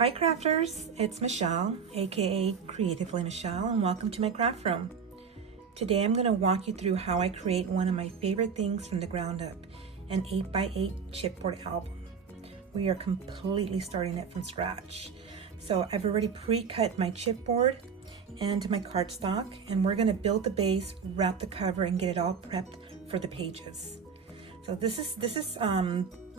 Hi crafters, it's Michelle, aka Creatively Michelle, and welcome to my craft room. Today I'm going to walk you through how I create one of my favorite things from the ground up, an 8x8 chipboard album. We are completely starting it from scratch. So I've already pre-cut my chipboard and my cardstock, and we're going to build the base, wrap the cover, and get it all prepped for the pages. So this is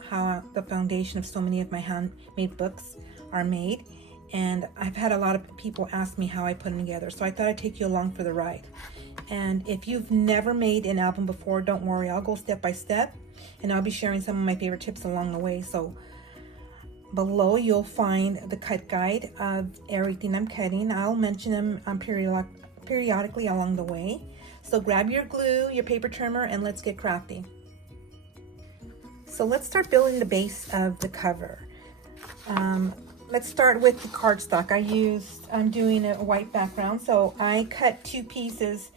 how the foundation of so many of my handmade books are made, and I've had a lot of people ask me how I put them together, so I thought I'd take you along for the ride. And if you've never made an album before, don't worry, I'll go step by step, and I'll be sharing some of my favorite tips along the way. So below you'll find the cut guide of everything I'm cutting. I'll mention them periodically along the way. So grab your glue, your paper trimmer, and let's get crafty. So let's start building the base of the cover. Let's start with the cardstock. I'm doing a white background, so I cut two pieces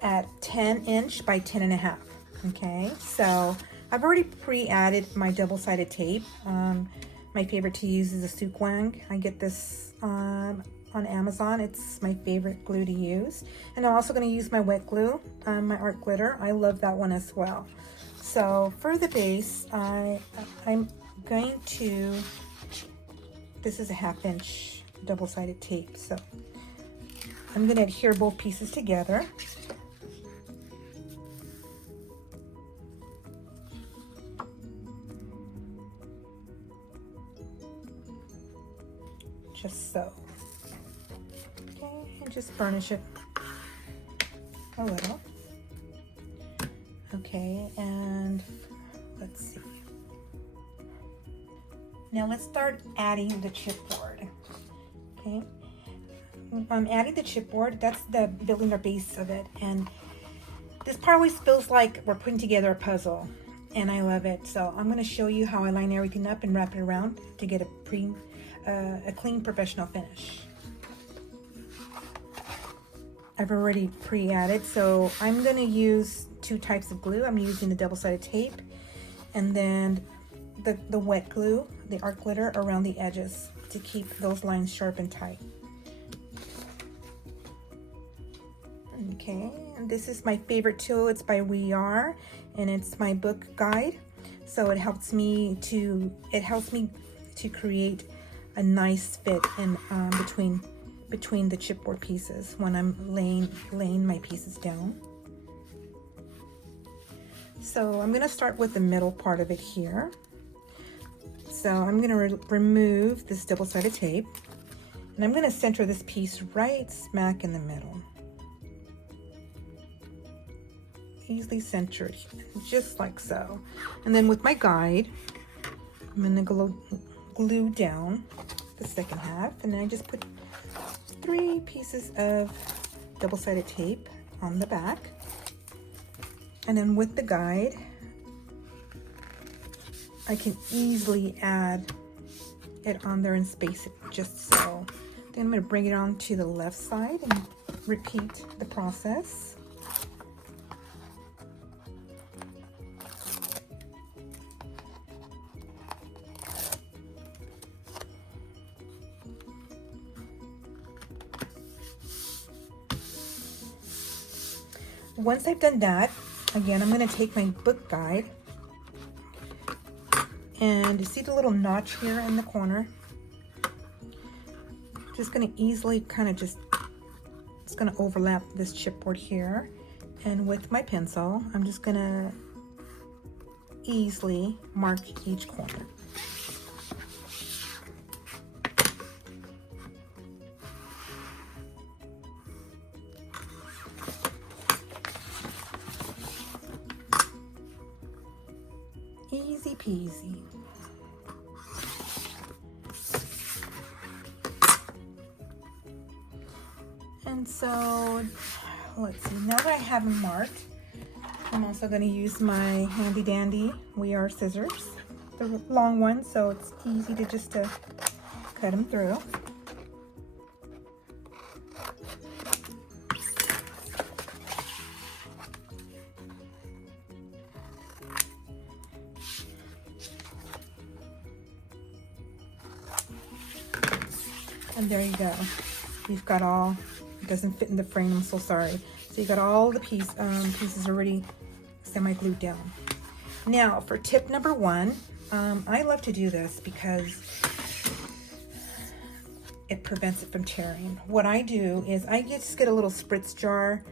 at 10" by 10.5. Okay, so I've already pre-added my double-sided tape. My favorite to use is a Sukwang. I get this on Amazon. It's my favorite glue to use. And I'm also going to use my wet glue, my art glitter. I love that one as well. So for the base, I'm going to, this is a 1/2" double-sided tape. So I'm going to adhere both pieces together. Just so. Okay, and just burnish it a little. Okay, and let's see. Now let's start adding the chipboard. Okay, I'm adding the chipboard. That's the building our base of it, and this part always feels like we're putting together a puzzle, and I love it. So I'm going to show you how I line everything up and wrap it around to get a clean professional finish. I've already pre-added, so I'm going to use two types of glue. I'm using the double-sided tape and then the wet glue, the art glitter around the edges to keep those lines sharp and tight. Okay, and this is my favorite tool. It's by We Are, and it's my book guide. So it helps me to create a nice fit in between the chipboard pieces when I'm laying my pieces down. So I'm going to start with the middle part of it here. So I'm going to remove this double-sided tape, and I'm going to center this piece right smack in the middle. Easily centered, just like so. And then with my guide, I'm going to glue down the second half, and then I just put 3 pieces of double-sided tape on the back, and then with the guide I can easily add it on there and space it just so. Then I'm going to bring it on to the left side and repeat the process. Once I've done that, again, I'm going to take my book guide, and you see the little notch here in the corner? Just going to easily it's going to overlap this chipboard here, and with my pencil, I'm just going to easily mark each corner. Easy peasy. And so, let's see, now that I have them marked, I'm also going to use my handy dandy We Are scissors, the long ones, so it's easy to just cut them through. And there you go. You've got all, it doesn't fit in the frame, I'm so sorry. So you got all the pieces already semi-glued down. Now for tip number 1, I love to do this because it prevents it from tearing. What I do is I just get a little spritz jar,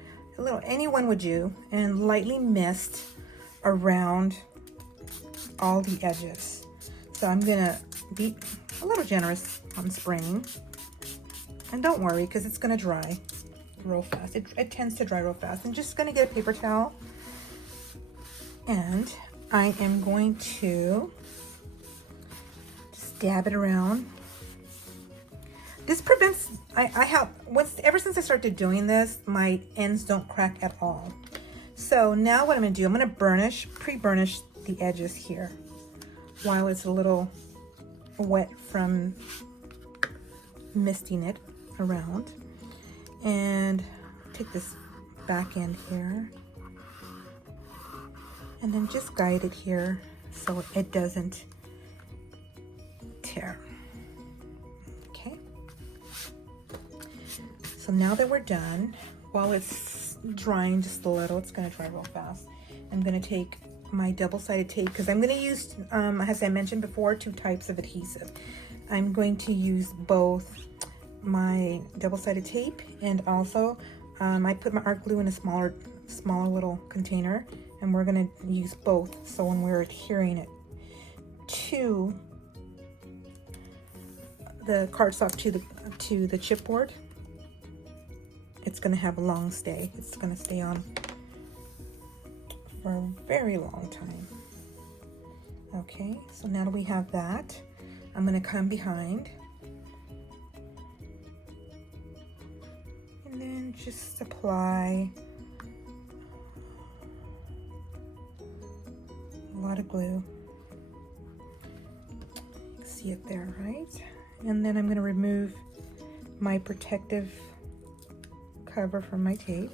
anyone would do, and lightly mist around all the edges. So I'm gonna be a little generous on spraying. And don't worry, because it's gonna dry real fast. It tends to dry real fast. I'm just gonna get a paper towel, and I am going to just dab it around. This prevents, ever since I started doing this, my ends don't crack at all. So now what I'm gonna do, I'm gonna pre-burnish the edges here while it's a little wet from misting it around. And take this back end here and then just guide it here so it doesn't tear. Okay. So now that we're done, while it's drying just a little, it's gonna dry real fast. I'm gonna take my double-sided tape because I'm gonna use, as I mentioned before, 2 types of adhesive. I'm going to use both my double-sided tape and also I put my art glue in a smaller little container, and we're gonna use both. So when we're adhering it to the cardstock to the chipboard, it's gonna have a long stay. It's gonna stay on for a very long time. Okay, so now that we have that, I'm gonna come behind and then just apply a lot of glue. You can see it there, right? And then I'm gonna remove my protective cover from my tape.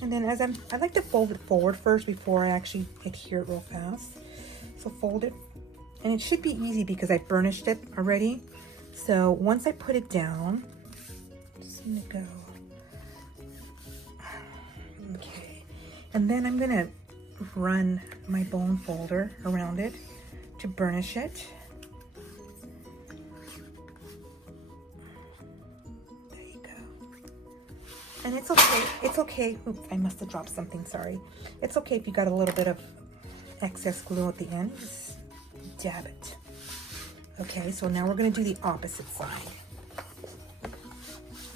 And then I like to fold it forward first before I actually adhere it real fast. So fold it, and it should be easy because I burnished it already. So once I put it down, just gonna go. Okay, and then I'm gonna run my bone folder around it to burnish it. And it's okay, oops, I must have dropped something, sorry. It's okay if you got a little bit of excess glue at the end, just dab it. Okay, so now we're gonna do the opposite side.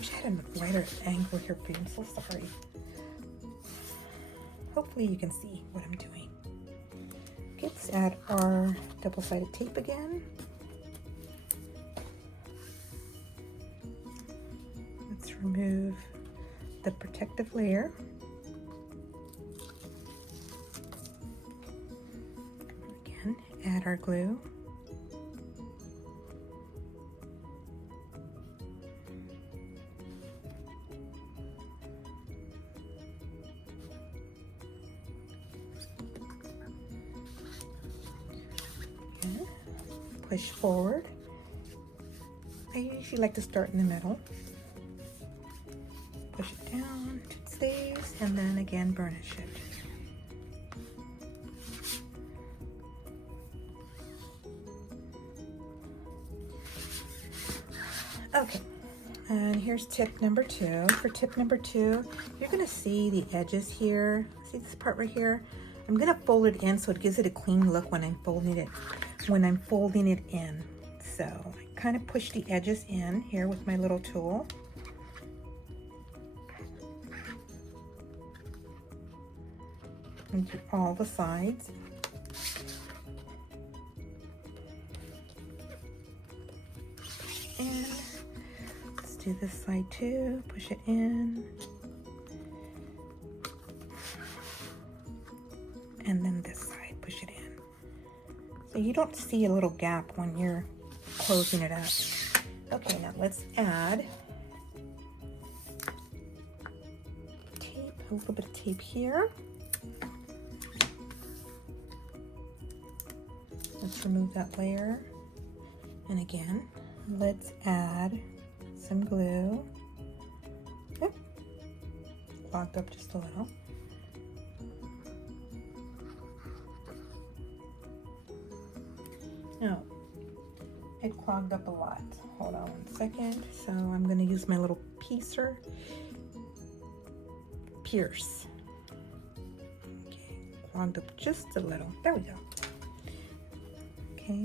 Wish I had a lighter angle here for you, I'm so sorry. Hopefully you can see what I'm doing. Okay, let's add our double-sided tape again. Let's remove the protective layer. Again, add our glue. Okay. Push forward. I usually like to start in the middle. Push it down, it stays, and then again burnish it. Okay, and here's tip number 2. For tip number 2, you're gonna see the edges here. See this part right here? I'm gonna fold it in so it gives it a clean look when I'm folding it in. So I kind of push the edges in here with my little tool. And do all the sides. And let's do this side too. Push it in. And then this side, push it in. So you don't see a little gap when you're closing it up. Okay, now let's add tape, a little bit of tape here. Let's remove that layer. And again, let's add some glue. Oop, clogged up just a little. No, it clogged up a lot. Hold on 1 second. So I'm going to use my little pierce. Okay, clogged up just a little. There we go. Okay.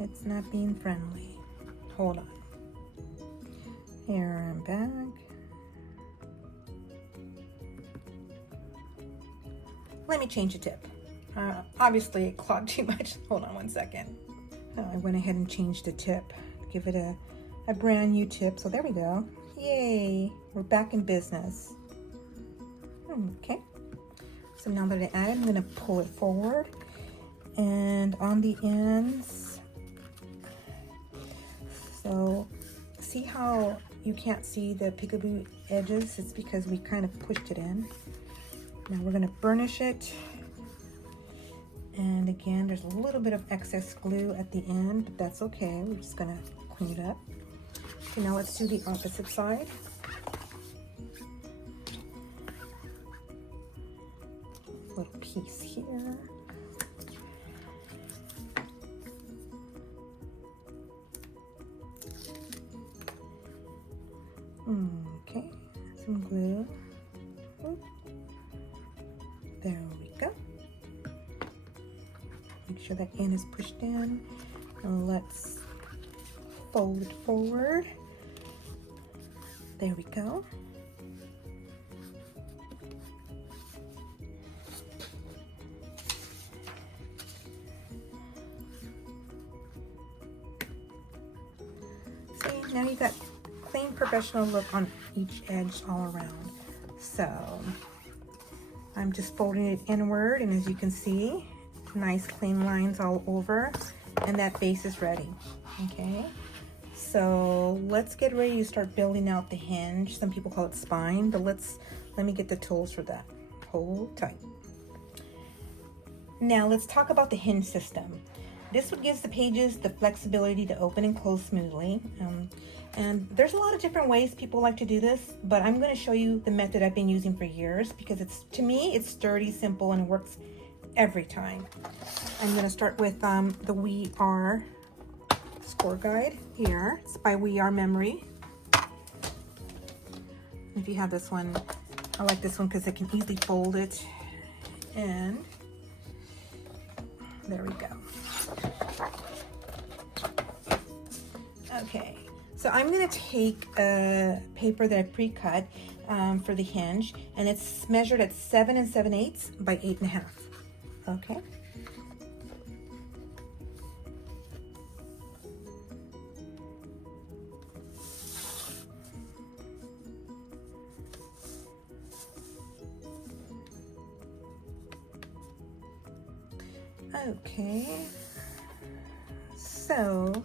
It's not being friendly. Hold on. Here I'm back. Let me change the tip. Obviously it clogged too much. Hold on 1 second. I went ahead and changed the tip. Give it a brand new tip. So there we go. Yay! We're back in business. Okay. So now that I added, I'm going to pull it forward. And on the ends, so see how you can't see the peekaboo edges? It's because we kind of pushed it in. Now we're going to burnish it. And again, there's a little bit of excess glue at the end, but that's okay. We're just going to clean it up. Okay, now let's do the opposite side. Little piece here. Okay, some glue. There we go. Make sure that end is pushed in. And let's fold it forward. There we go. See, now you got clean professional look on each edge all around. So I'm just folding it inward, and as you can see, nice clean lines all over, and that base is ready. Okay, so let's get ready to start building out the hinge. Some people call it spine, but let me get the tools for that. Hold tight. Now let's talk about the hinge system. This one gives the pages the flexibility to open and close smoothly. And there's a lot of different ways people like to do this, but I'm going to show you the method I've been using for years because to me, it's sturdy, simple, and it works every time. I'm going to start with the We Are score guide here. It's by We Are Memory. If you have this one, I like this one because I can easily fold it. And there we go. Okay, so I'm going to take a paper that I pre-cut for the hinge, and it's measured at 7 7/8 by 8.5. Okay. Okay, so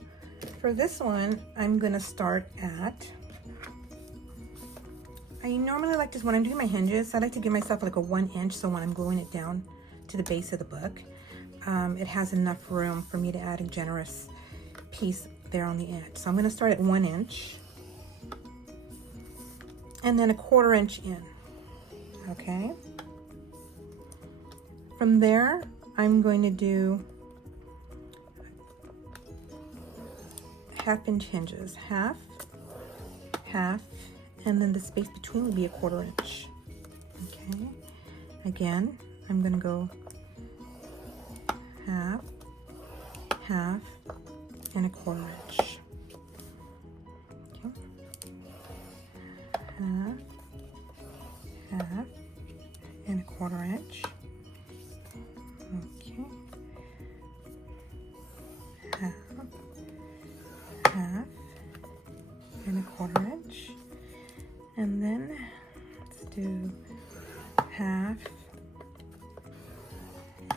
for this one, I'm gonna start at, I normally like this when I'm doing my hinges, I like to give myself like a 1 inch, so when I'm gluing it down to the base of the book, it has enough room for me to add a generous piece there on the edge. So I'm gonna start at 1 inch, and then a 1/4 inch in, okay? From there, I'm going to do 1/2 inch hinges, half, and then the space between will be a 1/4 inch. Okay, again, I'm going to go half, and a 1/4 inch. Okay, half, and a 1/4 inch. Okay, half, and a 1/4 inch, and then let's do half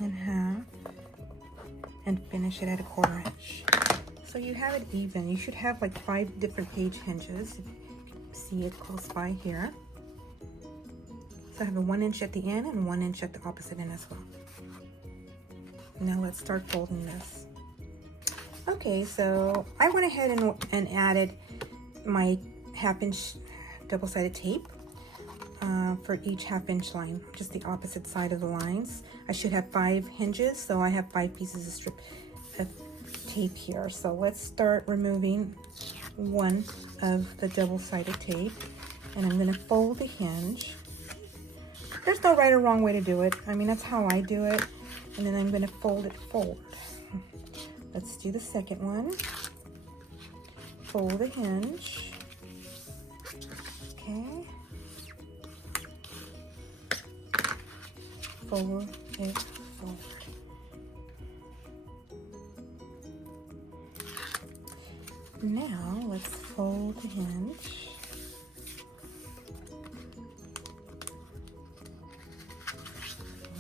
and half, and finish it at a 1/4 inch. So you have it even. You should have like 5 different page hinges. If you can see it close by here. So I have a 1 inch at the end and 1 inch at the opposite end as well. Now let's start folding this. Okay, so I went ahead and added my 1/2 inch double-sided tape for each 1/2 inch line, just the opposite side of the lines. I should have 5 hinges, so I have 5 pieces of strip of tape here. So let's start removing one of the double-sided tape, and I'm going to fold the hinge. There's no right or wrong way to do it. I mean, that's how I do it. And then I'm going to fold it forward. Let's do the second one. Fold the hinge. Okay. Fold it forward. Now let's fold the hinge.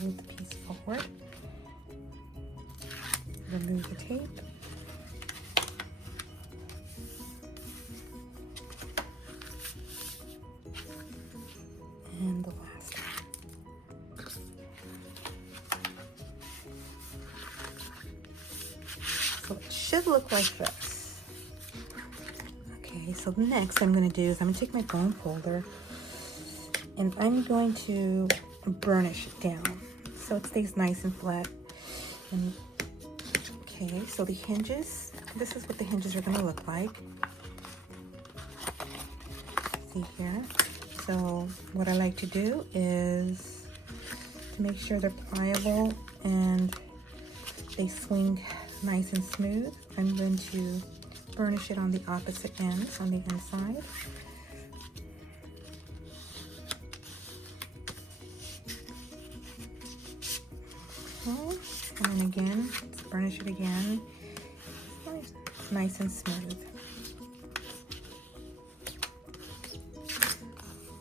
Move the piece forward. Remove the tape. And the last one. So it should look like this. Okay, so next I'm going to do is I'm going to take my bone folder and I'm going to burnish it down so it stays nice and flat. And okay, so the hinges, this is what the hinges are going to look like. See here? So what I like to do is to make sure they're pliable and they swing nice and smooth, I'm going to burnish it on the opposite ends on the inside. Okay. And then again, let's burnish it again. Nice and smooth.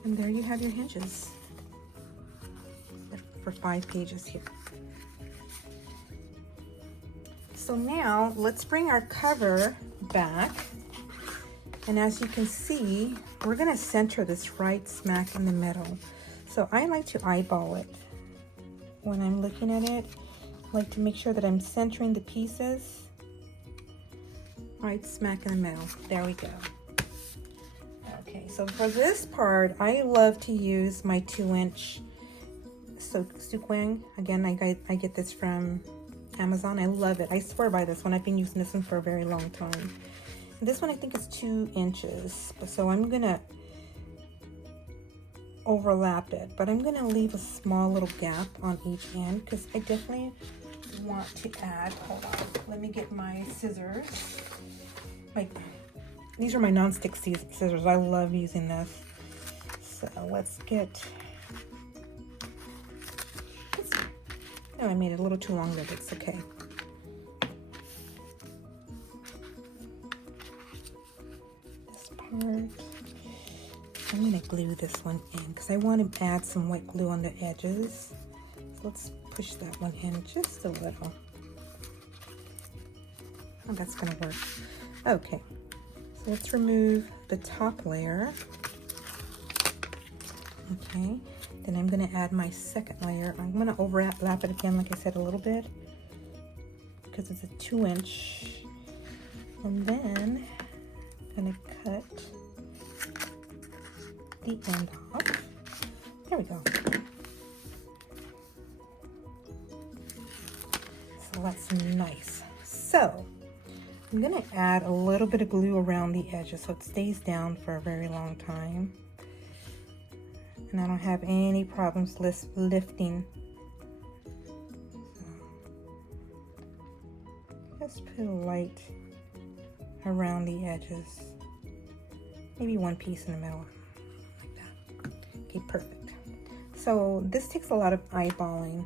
And there you have your hinges for 5 pages here. So now let's bring our cover back. And as you can see, we're gonna center this right smack in the middle. So I like to eyeball it. When I'm looking at it, I like to make sure that I'm centering the pieces right smack in the middle. There we go. Okay, so for this part, I love to use my 2-inch sequin. Again, I get this from Amazon. I love it. I swear by this one. I've been using this one for a very long time. This one I think is 2 inches. So I'm gonna overlap it, but I'm gonna leave a small little gap on each end because I definitely want to add, hold on, let me get my scissors. These are my non-stick scissors. I love using this. So let's get, oh, I made it a little too long, but it's okay. This part, I'm gonna glue this one in because I want to add some white glue on the edges. So let's push that one in just a little. Oh, that's gonna work. Okay, so let's remove the top layer. Okay, then I'm gonna add my second layer. I'm gonna overlap it again, like I said, a little bit because it's a 2-inch. And then I'm gonna cut the end off. There we go. So that's nice. So I'm gonna add a little bit of glue around the edges so it stays down for a very long time. And I don't have any problems lifting. So just put a light around the edges. Maybe one piece in the middle. Okay, perfect. So this takes a lot of eyeballing.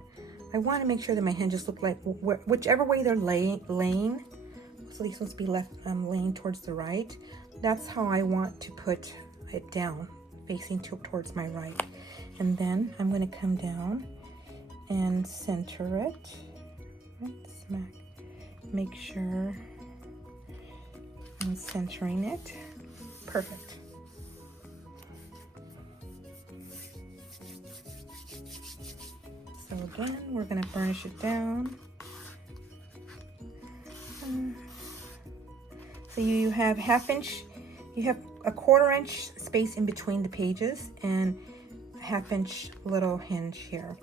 I want to make sure that my hinges look like whichever way they're laying. So these ones be left laying towards the right. That's how I want to put it down, facing towards my right. And then I'm going to come down and center it. Right, smack. Make sure I'm centering it. Perfect. So again, we're going to burnish it down. So you have you have a 1/4 inch space in between the pages and a 1/2 inch little hinge here.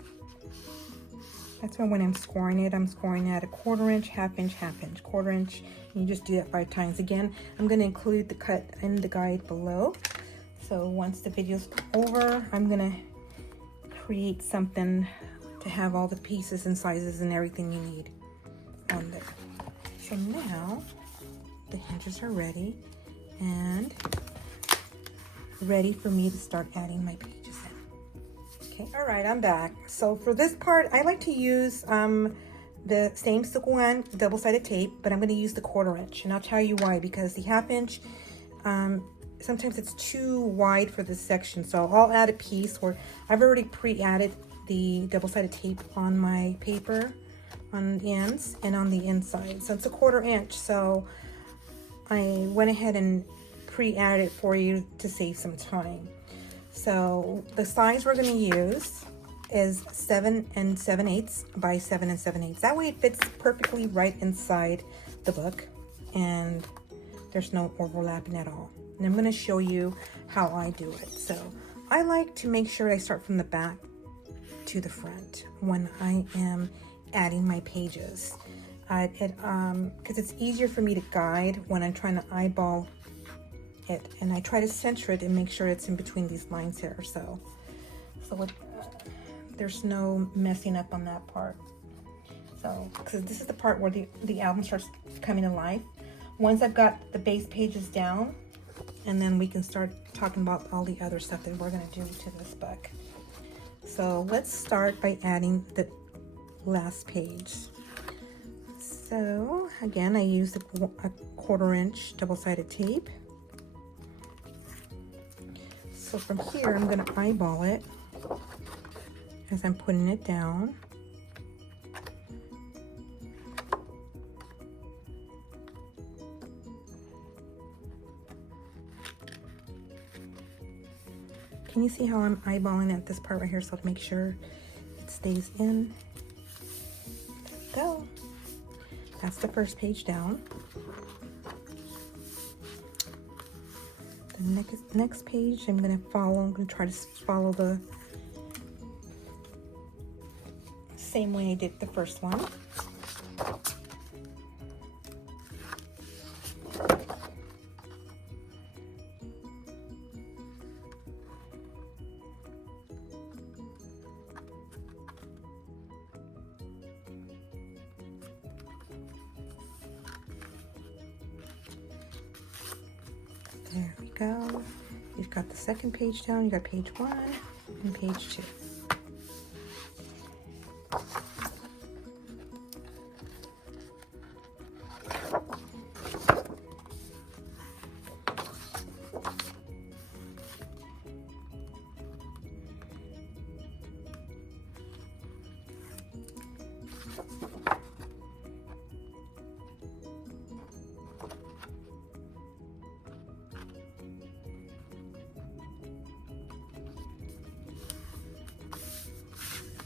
That's why when I'm scoring it, I'm scoring at a 1/4 inch, 1/2 inch, 1/2 inch, 1/4 inch. And you just do that 5 times. Again, I'm going to include the cut in the guide below. So once the video's over, I'm going to create something to have all the pieces and sizes and everything you need on there. So now the hinges are ready and ready for me to start adding my pages in. Okay, all right, I'm back. So for this part, I like to use the same Silk-O-One double-sided tape, but I'm going to use the 1/4 inch, and I'll tell you why. Because the 1/2 inch, sometimes it's too wide for this section, so I'll add a piece where I've already pre-added the double-sided tape on my paper on the ends and on the inside. So it's a 1/4 inch, so I went ahead and pre-added it for you to save some time. So the size we're going to use is 7 7/8 by 7 7/8. That way it fits perfectly right inside the book and there's no overlapping at all. And I'm going to show you how I do it. So I like to make sure I start from the back to the front when I am adding my pages. Because it's easier for me to guide when I'm trying to eyeball it, and I try to center it and make sure it's in between these lines here. So there's no messing up on that part. So, because this is the part where the album starts coming to life. Once I've got the base pages down, and then we can start talking about all the other stuff that we're going to do to this book. So let's start by adding the last page. So again, I used a 1/4 inch double-sided tape. So from here, I'm going to eyeball it as I'm putting it down. Can you see how I'm eyeballing at this part right here, so to make sure it stays in? There we go. That's the first page down. The next page I'm going to try to follow the same way I did the first one. There we go. You've got the second page down. You got page 1 and page 2.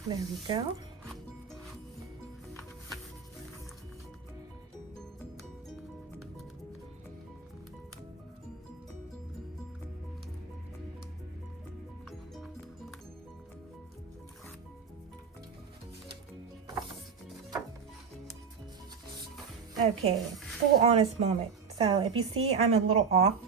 There we go. Okay, full honest moment. So if you see I'm a little off,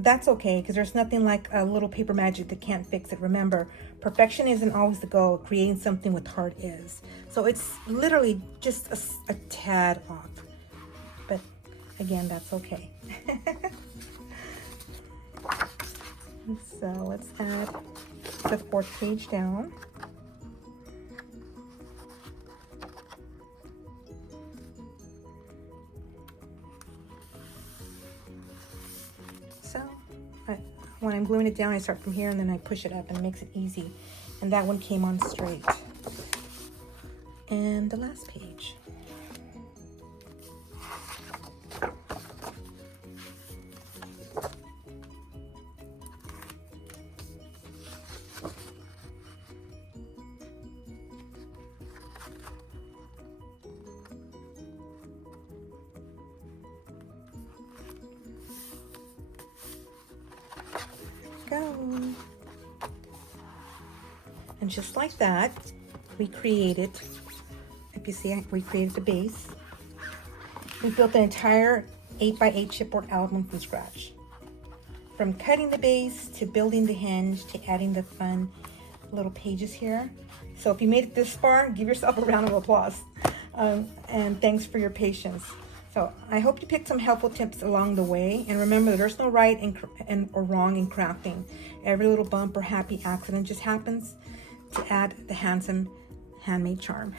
that's okay, because there's nothing like a little paper magic that can't fix it. Remember, perfection isn't always the goal. Creating something with heart is. So it's literally just a tad off. But again, that's okay. So let's add the 4th page down. So when I'm gluing it down, I start from here and then I push it up, and it makes it easy. And that one came on straight. And the last page. And just like that, we created, if you see, we created the base. We built an entire 8x8 chipboard album from scratch. From cutting the base to building the hinge to adding the fun little pages here. So if you made it this far, give yourself a round of applause. And thanks for your patience. So I hope you picked some helpful tips along the way. And remember, there's no right or wrong in crafting. Every little bump or happy accident just happens to add the handsome handmade charm.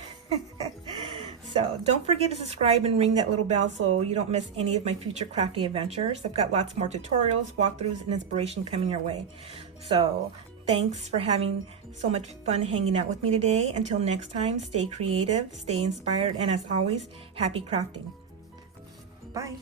So don't forget to subscribe and ring that little bell so you don't miss any of my future crafty adventures. I've got lots more tutorials, walkthroughs, and inspiration coming your way. So thanks for having so much fun hanging out with me today. Until next time, stay creative, stay inspired, and as always, happy crafting. Bye.